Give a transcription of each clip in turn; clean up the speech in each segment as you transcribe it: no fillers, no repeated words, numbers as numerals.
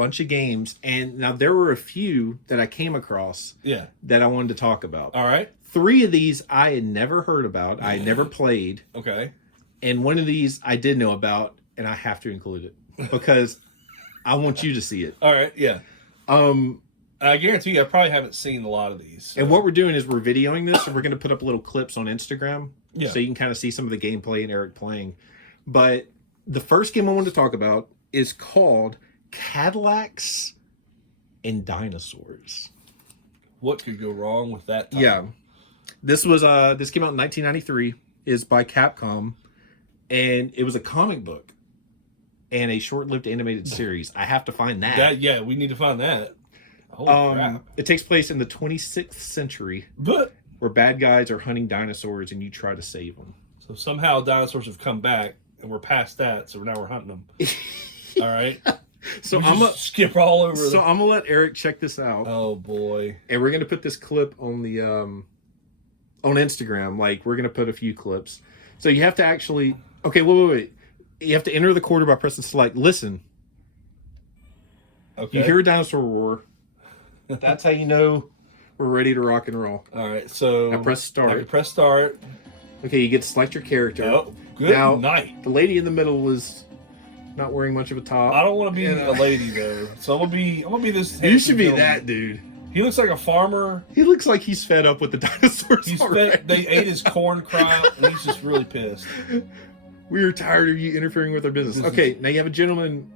bunch of games, and now there were a few that I came across that I wanted to talk about. All right. 3 of these I had never heard about. I had never played. Okay. And one of these I did know about, and I have to include it because I want you to see it. All right. Yeah. I guarantee you I probably haven't seen a lot of these. So. And what we're doing is we're videoing this, and we're going to put up little clips on Instagram so you can kind of see some of the gameplay and Eric playing. But the first game I wanted to talk about is called Cadillacs and Dinosaurs. What could go wrong with that title? Yeah. This came out in 1993, is by Capcom, and it was a comic book and a short-lived animated series. I have to find that. Yeah, we need to find that. Holy crap. It takes place in the 26th century, where bad guys are hunting dinosaurs and you try to save them. So somehow dinosaurs have come back, and we're past that, so now we're hunting them. All right. So I'm gonna skip all over. So I'm gonna let Eric check this out. Oh boy! And we're gonna put this clip on the on Instagram. Like, we're gonna put a few clips. So you have to actually. Okay, wait. You have to enter the quarter by pressing select. Listen. Okay. You hear a dinosaur roar. That's how you know we're ready to rock and roll. All right. So now press start. I can press start. Okay, you get to select your character. Oh, good night. The lady in the middle is not wearing much of a top. I don't want to be a lady though, so I'm gonna be this. You should be that dude. He looks like a farmer. He looks like he's fed up with the dinosaurs. They ate his corn crop, and he's just really pissed. We are tired of you interfering with our business. Okay, now you have a gentleman.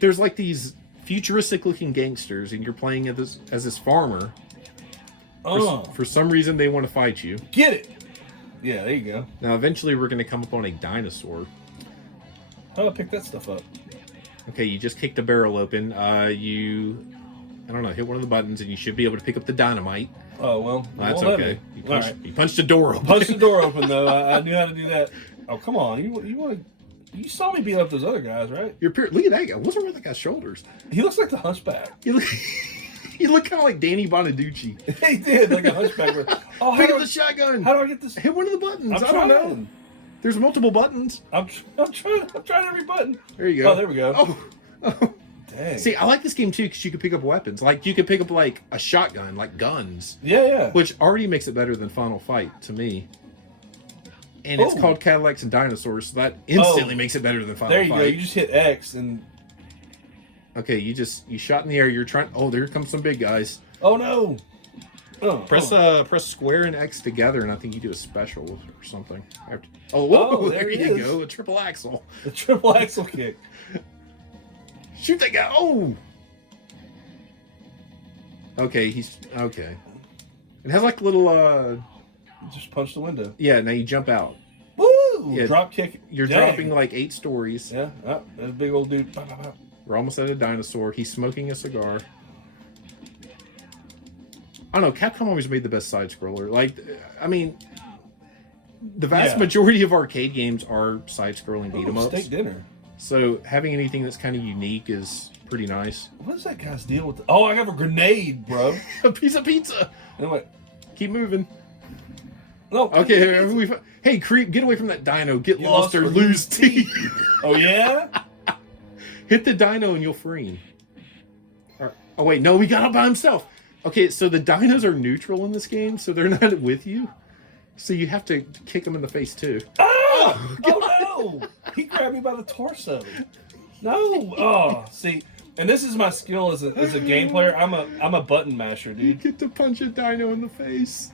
There's like these futuristic-looking gangsters, and you're playing as this farmer. For some reason, they want to fight you. Get it? Yeah, there you go. Now, eventually, we're going to come up on a dinosaur. How do I pick that stuff up? Okay, you just kick the barrel open. I don't know, hit one of the buttons, and you should be able to pick up the dynamite. Oh, well. That's okay. You punched the door open. Punched the door open, though. I knew how to do that. Oh, come on. You saw me beat up those other guys, right? Look at that guy. What's wrong with that guy's shoulders? He looks like the Hunchback. You look kind of like Danny Bonaducci. He did, like a Hunchback. Pick up the shotgun. How do I get this? Hit one of the buttons. I don't know. There's multiple buttons. I'm trying every button. There you go. Oh, there we go. Oh. Dang. See, I like this game too because you can pick up weapons. Like, you could pick up like a shotgun, like guns. Yeah. Which already makes it better than Final Fight to me. And it's called Cadillacs and Dinosaurs, so that instantly makes it better than Final Fight. There you go. You just hit X and. Okay, you shot in the air. You're trying. Oh, there comes some big guys. Oh no! Press square and X together, and I think you do a special or something. There you go. A triple axle. A triple axle kick. Shoot that guy! Oh. Okay, he's okay. It has like little. Just punch the window. Yeah, now you jump out. Woo! Yeah, drop kick. You're dropping like 8 stories. Yeah, that's a big old dude. Pow, pow, pow. We're almost at a dinosaur. He's smoking a cigar. I don't know. Capcom always made the best side scroller. Like, I mean, the vast majority of arcade games are side scrolling beat 'em ups. Steak dinner. So having anything that's kind of unique is pretty nice. What is that guy's deal with? I have a grenade, bro. A piece of pizza. Anyway, keep moving. No. Okay. Hey, creep, get away from that dino. Get lost or lose teeth. Oh, yeah? Hit the dino and you'll free him. Oh, wait. No, he got up by himself. Okay, so the dinos are neutral in this game, so they're not with you. So you have to kick them in the face, too. Oh no! He grabbed me by the torso. No! Oh, see... And this is my skill as a game player. I'm a button masher, dude. You get to punch a dino in the face.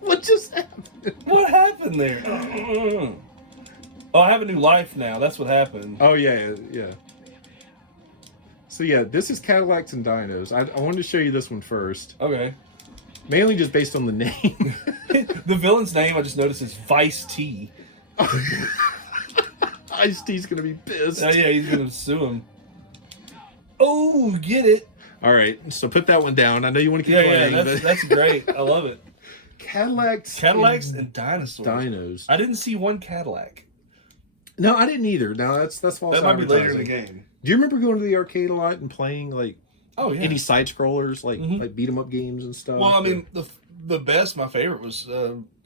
What just happened? What happened there? Oh, I have a new life now. That's what happened. Oh, yeah. So, yeah, this is Cadillacs and Dinos. I wanted to show you this one first. Okay. Mainly just based on the name. The villain's name, I just noticed, is Vice T. Ice-T's going to be pissed. Oh, yeah, he's going to sue him. Oh, get it. All right, so put that one down. I know you want to keep playing. Yeah, that's great. I love it. Cadillacs and Dinosaurs. Dinos. I didn't see one Cadillac. No, I didn't either. No, that's false That might be advertising. later in the game. Do you remember going to the arcade a lot and playing like any side scrollers, like beat 'em up games and stuff? Well, I mean, my favorite was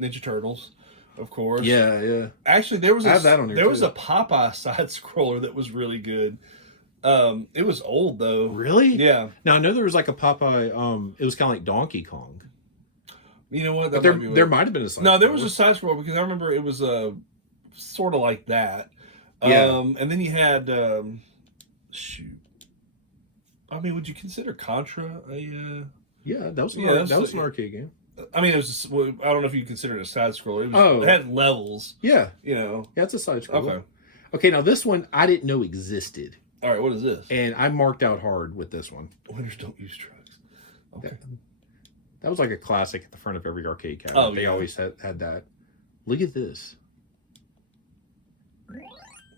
Ninja Turtles, of course. Yeah. Actually, there was I have that on here was a Popeye side scroller that was really good. It was old though. Really? Yeah. Now I know there was like a Popeye. It was kind of like Donkey Kong. You know what? But there might have been a side. No, there was a side scroll because I remember it was sort of like that. Yeah. And then you had shoot. I mean, would you consider Contra a? Yeah, that was an arcade game. I mean, it was. Just, I don't know if you consider it a side scroll. It had levels. Yeah. You know. Yeah, it's a side scroll. Okay. Okay, now this one I didn't know existed. All right, what is this? And I marked out hard with this one. Winners don't use trucks. Okay. That was like a classic at the front of every arcade cabinet. Oh, they always had that. Look at this.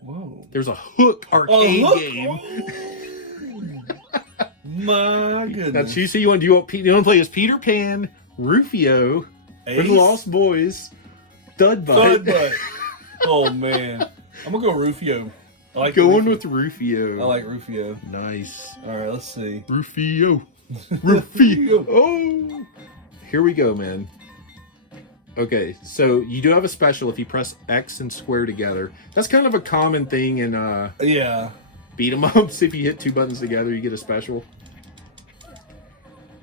Whoa. There's a Hook arcade game. My goodness. Now, Chisa, do you want to play as Peter Pan, Rufio, or the Lost Boys, Dudbutt? Oh, man. I'm going to go Rufio. I like Going with Rufio. I like Rufio. Nice. All right, let's see. Rufio. Rufio. Oh. Here we go, man. Okay, so you do have a special if you press X and square together. That's kind of a common thing in beat 'em ups. If you hit two buttons together, you get a special.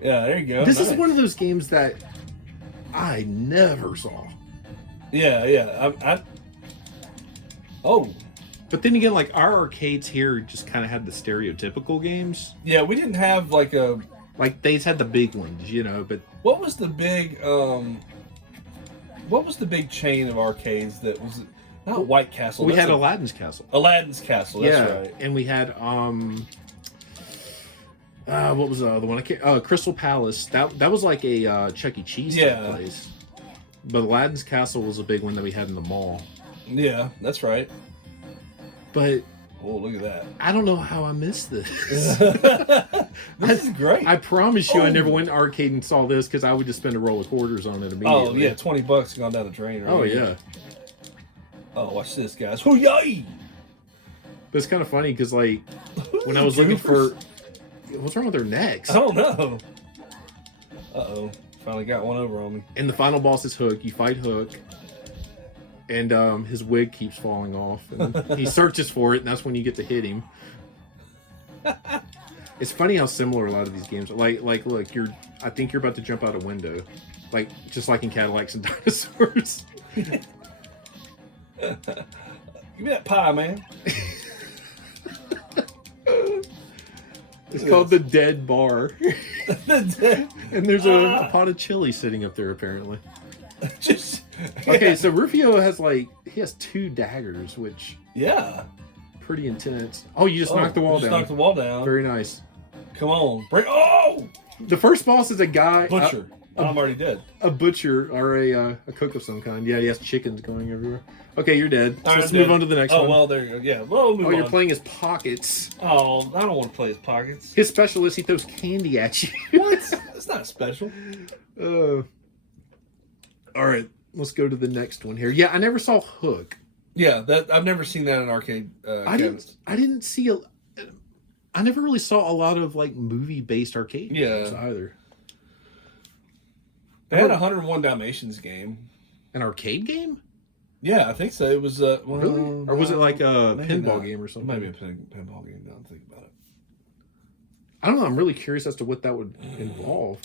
Yeah, there you go. This is one of those games that I never saw. Yeah. Oh. But then again, like our arcades here just kind of had the stereotypical games. Yeah, we didn't have like a... Like they had the big ones, you know, but... What was the big chain of arcades that was... Not White Castle. We had Aladdin's Castle. Aladdin's Castle, that's right. And we had what was the other one? Crystal Palace. That was like a Chuck E. Cheese type place. But Aladdin's Castle was a big one that we had in the mall. Yeah, that's right. But oh, look at that! I don't know how I missed this. This is great. I promise you, I never went to arcade and saw this because I would just spend a roll of quarters on it immediately. Oh yeah, $20 gone down the drain. Right? Oh yeah. Oh, watch this, guys. Hoo-yay! But it's kind of funny because, like, when I was looking for... What's wrong with their necks? I don't know. Uh-oh. Finally got one over on me. And the final boss is Hook. You fight Hook. And his wig keeps falling off. And he searches for it, and that's when you get to hit him. It's funny how similar a lot of these games are. Like, look, I think you're about to jump out a window. Like, just like in Cadillacs and Dinosaurs. Give me that pie, man. It's called the Dead Bar. And there's a pot of chili sitting up there, apparently. Okay, so Rufio has he has 2 daggers, which pretty intense. Oh, you just knocked the wall down. Knocked the wall down. Very nice. Come on, break! Oh, the first boss is a guy butcher. I'm already dead. A butcher or a cook of some kind. Yeah, he has chickens going everywhere. Okay, you're dead. So let's move on to the next one. Oh well, there you go. Yeah, well, move on. You're playing his pockets. Oh, I don't want to play his pockets. His special is he throws candy at you. What? That's not special. All right, let's go to the next one here. Yeah, I never saw Hook. Yeah, I've never seen that in arcade. I didn't see I never really saw a lot of movie-based arcade games either. They had a 101 Dalmatians game. An arcade game? Yeah, I think so. It was really? Or was it like a pinball game or something? It might be a pinball game. Now I'm thinking about it. I don't know. I'm really curious as to what that would involve.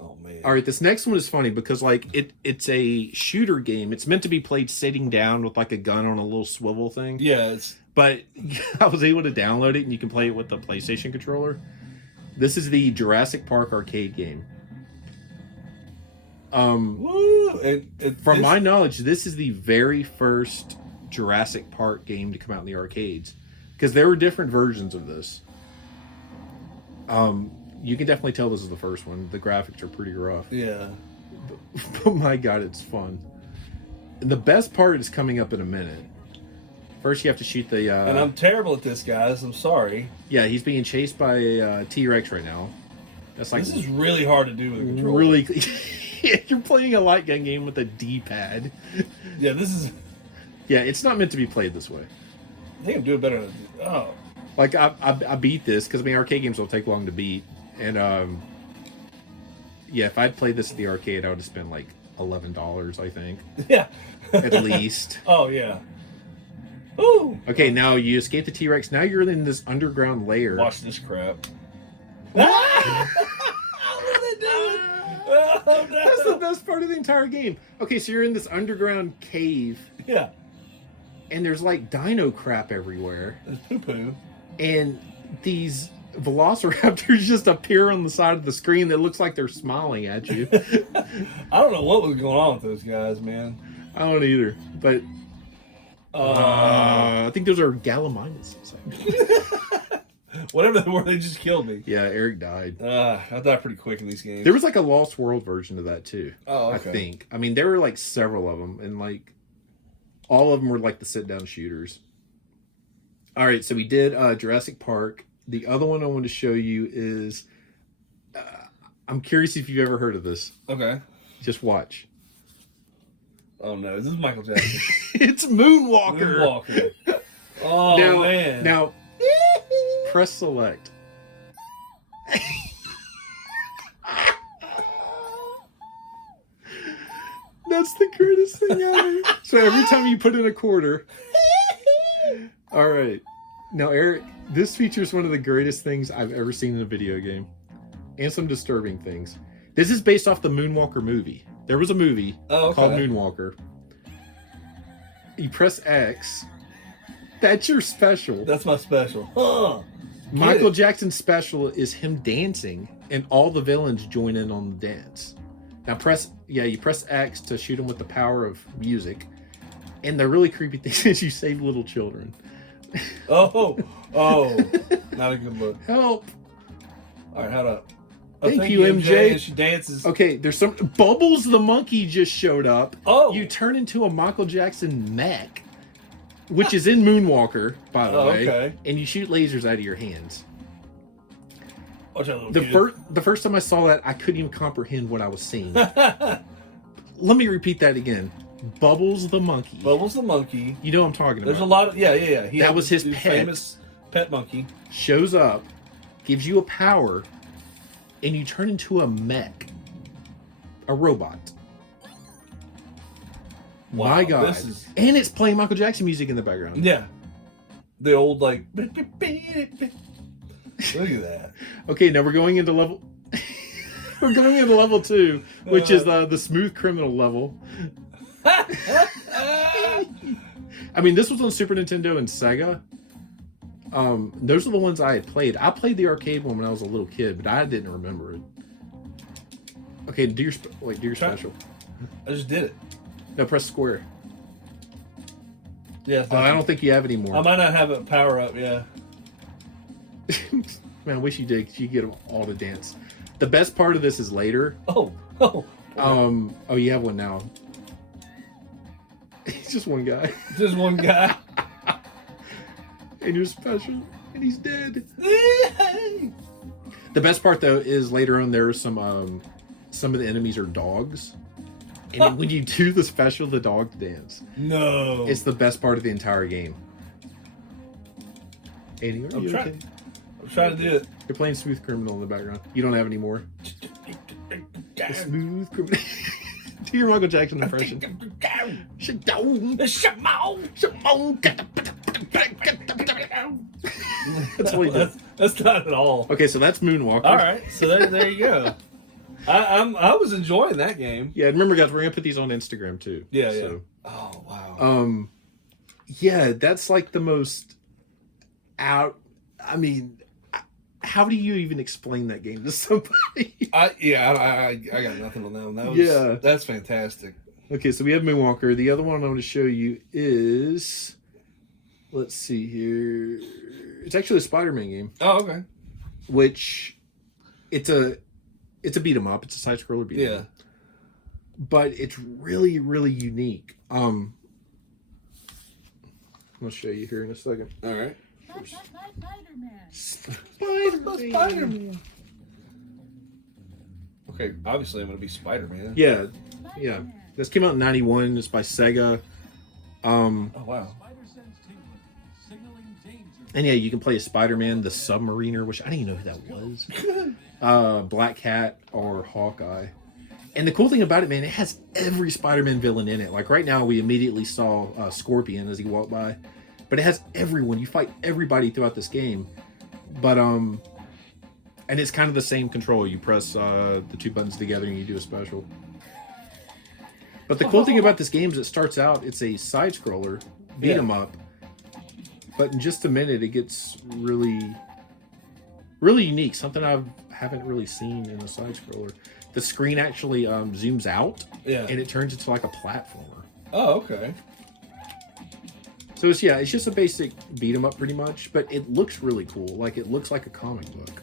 Oh man! All right, this next one is funny because it's a shooter game. It's meant to be played sitting down with a gun on a little swivel thing. Yeah, but I was able to download it and you can play it with the PlayStation controller. This is the Jurassic Park arcade game. From my knowledge, this is the very first Jurassic Park game to come out in the arcades, because there were different versions of this. You can definitely tell this is the first one. The graphics are pretty rough. Yeah. But my God, it's fun. And the best part is coming up in a minute. First, you have to shoot the... and I'm terrible at this, guys. I'm sorry. Yeah, he's being chased by a T-Rex right now. This is really hard to do with a controller. Really... You're playing a light gun game with a D-pad. Yeah, this is... Yeah, it's not meant to be played this way. I think I'm doing better than... Oh. I beat this, because arcade games don't take long to beat. And, yeah, if I'd played this at the arcade, I would have spent $11, I think. Yeah. At least. Oh, yeah. Ooh. Okay, now you escape the T-Rex. Now you're in this underground lair. Watch this crap. What are they doing? Oh, no. That's the best part of the entire game. Okay, so you're in this underground cave. Yeah. And there's like dino crap everywhere. There's poo-poo. And these velociraptors just appear on the side of the screen that looks like they're smiling at you. I don't know what was going on with those guys, man. I don't either. But I think those are gallimimuses. Whatever they were, they just killed me. Yeah, Eric died. I die pretty quick in these games. There was like a Lost World version of that too. Oh, okay. I think. I mean, there were like several of them, and like all of them were like the sit-down shooters. All right, so we did Jurassic Park. The other one I want to show you is, I'm curious if you've ever heard of this. Okay. Just watch. Oh no, this is Michael Jackson. It's Moonwalker. Moonwalker. Oh man. Now, press select. That's the greatest thing ever. So every time you put in a quarter. All right. Now, Eric, this features one of the greatest things I've ever seen in a video game. And some disturbing things. This is based off the Moonwalker movie. There was a movie called Moonwalker. You press X. That's your special. That's my special. Huh. Michael Jackson's special is him dancing, and all the villains join in on the dance. Now you press X to shoot him with the power of music. And the really creepy thing is you save little children. Oh, not a good look. Help. All right, hold up. Thank you, MJ. She dances. Okay, there's some... Bubbles the monkey just showed up. Oh. You turn into a Michael Jackson mech, which is in Moonwalker, by the way. Okay. And you shoot lasers out of your hands. Watch out, little kid. The first time I saw that, I couldn't even comprehend what I was seeing. Let me repeat that again. Bubbles the monkey. Bubbles the monkey. You know what I'm talking about. There's a lot of... Yeah. That was his pet. Famous pet monkey. Shows up, gives you a power, and you turn into a mech. A robot. Wow, My God. And it's playing Michael Jackson music in the background. Yeah. The old, like... Look at that. Okay, now we're going into level... we're going into level 2, which is the smooth criminal level. I mean, this was on Super Nintendo and Sega. Those are the ones I had played. I played the arcade one when I was a little kid, but I didn't remember it. Okay, do your special. I just did it. No, press square. Yeah. I don't think you have any more. I might not have a power up. Yeah. Man, I wish you did. You get them all to dance. The best part of this is later. Oh, you have one now. He's just one guy. Just one guy. And you're special. And he's dead. The best part, though, is later on there are some of the enemies are dogs. And when you do the special, the dogs dance. No. It's the best part of the entire game. Andy, are you okay? I'm trying to do it. You're playing Smooth Criminal in the background. You don't have any more. The Smooth Criminal. Do your Michael Jackson impression. Shut down. That's not at all. Okay, so that's Moonwalker. All right, so there you go. I was enjoying that game. Yeah, remember, guys, we're gonna put these on Instagram too. Yeah. Oh wow. Yeah, that's like the most out. I mean, how do you even explain that game to somebody? I got nothing on that one. That's fantastic. Okay, so we have Moonwalker. The other one I want to show you is, let's see here. It's actually a SpiderMan game. Oh, okay. Which, it's a beat 'em up. It's a side scroller beat 'em up. But it's really, really unique. I'll show you here in a second. All right. Spider-Man. Okay, obviously I'm gonna be Spider-Man. Yeah. This came out in '91. It's by Sega. Oh wow. And yeah, you can play as Spider-Man, the Submariner, which I didn't even know who that was. Black Cat or Hawkeye. And the cool thing about it, man, it has every Spider-Man villain in it. Like right now, we immediately saw Scorpion as he walked by. But it has everyone. You fight everybody throughout this game. But and it's kind of the same control. You press the two buttons together and you do a special. But the cool thing about this game is it starts out, it's a side scroller, beat 'em up. But in just a minute, it gets really, really unique. Something I haven't really seen in a side scroller. The screen actually zooms out, and it turns into like a platformer. Oh, okay. So it's just a basic beat 'em up pretty much, but it looks really cool. Like it looks like a comic book.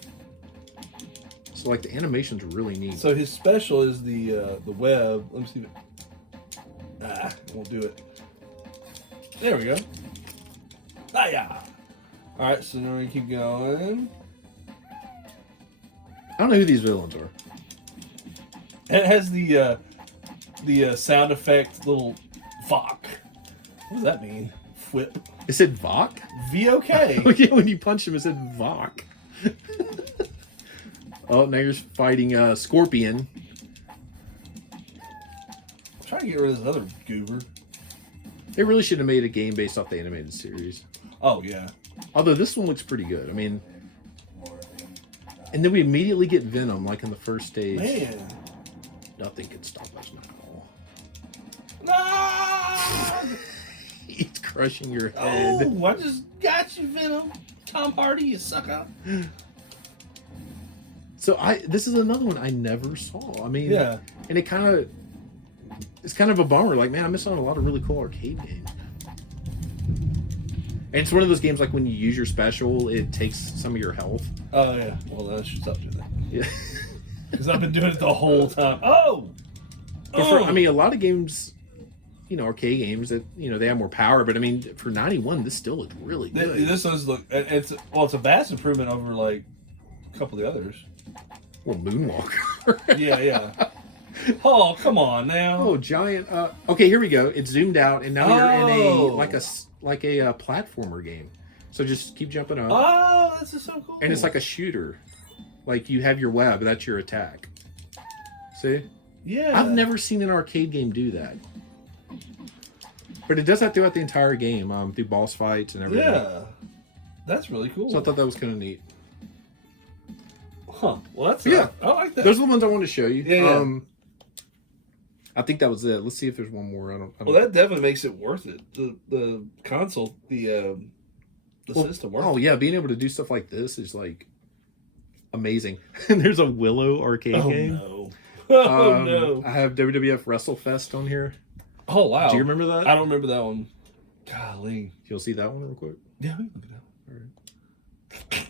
So like the animation's really neat. So his special is the web. Let me see if it won't do it. There we go. Ah, yeah. All right, so now we keep going. I don't know who these villains are. It has the sound effect little Vok. What does that mean? Whip. It said Vok? V-O-K. Okay, when you punch him, it said Vok. Oh, now you're fighting Scorpion. I'm trying to get rid of this other goober. They really should have made a game based off the animated series. Oh, yeah. Although this one looks pretty good. I mean... And then we immediately get Venom, like in the first stage. Man. Nothing can stop us now. No! He's crushing your head. Oh, I just got you, Venom. Tom Hardy, you sucker. So this is another one I never saw. I mean, yeah. And it's kind of a bummer. Like, man, I missed out on a lot of really cool arcade games. And it's one of those games like when you use your special, it takes some of your health. Oh, yeah. Well, that should stop doing that. Yeah. Because I've been doing it the whole time. Oh! I mean, a lot of games, arcade games that, they have more power. But, I mean, for 91, this still looks really good. This does look... It's a vast improvement over, like, a couple of the others. Or Moonwalker. Yeah. Oh, come on now. Oh, giant. Okay, here we go. It's zoomed out, and now you're in a platformer game. So just keep jumping up. Oh, this is so cool. And it's like a shooter. Like you have your web, that's your attack. See? Yeah. I've never seen an arcade game do that. But it does that throughout the entire game, through boss fights and everything. Yeah. That's really cool. So I thought that was kind of neat. Huh. Well, that's I like that. Those are the ones I wanted to show you. Yeah. I think that was it. Let's see if there's one more. I don't well, that definitely makes it worth it. The console, the system worth Oh, yeah. Being able to do stuff like this is like amazing. And there's a Willow arcade game. No. Oh, no. I have WWF WrestleFest on here. Oh, wow. Do you remember that? I don't remember that one. Golly. You'll see that one real quick? Yeah, we can look at that one. All right.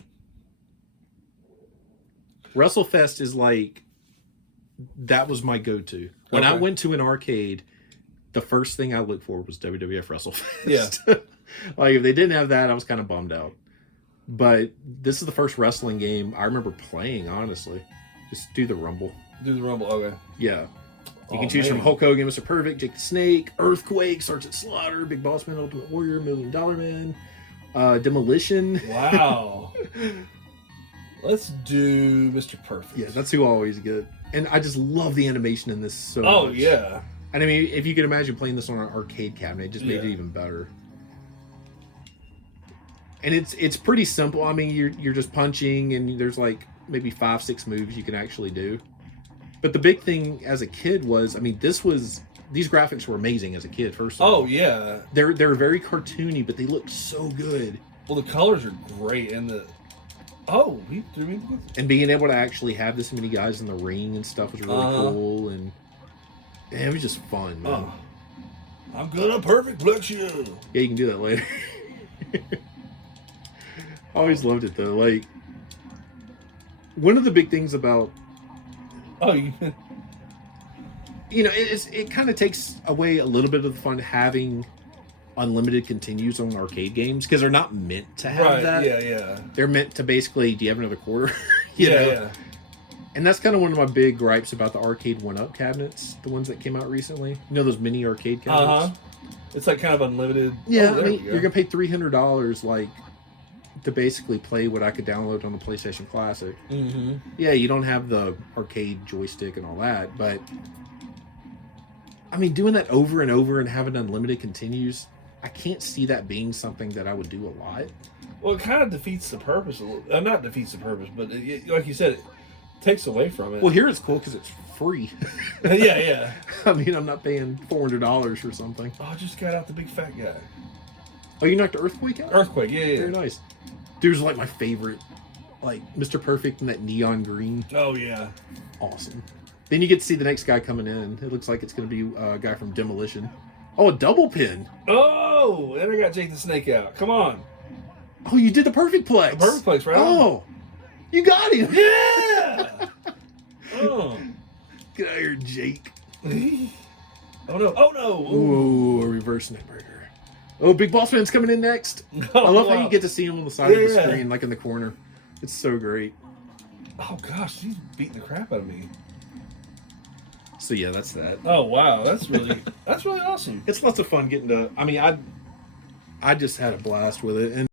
WrestleFest is like, that was my go-to. When I went to an arcade, the first thing I looked for was WWF WrestleFest. Yeah. Like, if they didn't have that, I was kind of bummed out. But this is the first wrestling game I remember playing, honestly. Just do the Rumble. Do the Rumble, okay. Yeah. You can choose from Hulk Hogan, Mr. Perfect, Jake the Snake, Earthquake, Sergeant Slaughter, Big Boss Man, Ultimate Warrior, $1 Million Man, Demolition. Wow. Let's do Mr. Perfect. Yeah, that's who I always get. And I just love the animation in this so much. Oh, yeah. And I mean, if you could imagine playing this on an arcade cabinet, it just made it even better. And it's pretty simple. I mean, you're just punching, and there's like maybe 5-6 moves you can actually do. But the big thing as a kid was, I mean, these graphics were amazing as a kid. First of all, oh yeah, they're very cartoony, but they look so good. Well, the colors are great, and he threw me. And being able to actually have this many guys in the ring and stuff was really cool, and it was just fun, man. I'm gonna perfect plex you. Yeah, you can do that later. I always loved it though. Like, one of the big things about it kind of takes away a little bit of the fun having unlimited continues on arcade games, because they're not meant to have that. Yeah. They're meant to basically, do you have another quarter? Yeah. And that's kind of one of my big gripes about the arcade 1-up cabinets, the ones that came out recently. You know those mini arcade cabinets? It's like kind of unlimited. Yeah, I mean, you're gonna pay $300 like to basically play what I could download on the PlayStation Classic. Mm-hmm. Yeah, you don't have the arcade joystick and all that, but I mean, doing that over and over and having unlimited continues, I can't see that being something that I would do a lot. Well, it kind of defeats the purpose a little. Not defeats the purpose, but like you said, it takes away from it. Well, here it's cool because it's free. Yeah. I mean, I'm not paying $400 for something. Oh, I just got out the big fat guy. Oh, you knocked the Earthquake out? Earthquake, yeah. Very nice. Dude's like my favorite. Like Mr. Perfect in that neon green. Oh, yeah. Awesome. Then you get to see the next guy coming in. It looks like it's going to be a guy from Demolition. Oh, a double pin. Oh, and I got Jake the Snake out. Come on. Oh, you did the perfect plex. The perfect plex, right? Oh, you got him. Yeah. Oh. Get out of here, Jake. Oh, no. Oh, no. Ooh, a reverse neckbreaker. Oh, Big Boss Man's coming in next. Oh, I love wow. how you get to see him on the side of the screen, like in the corner. It's so great. Oh, gosh. He's beating the crap out of me. So, yeah, that's that. Oh, wow. That's really awesome. It's lots of fun getting to... I mean, I just had a blast with it. And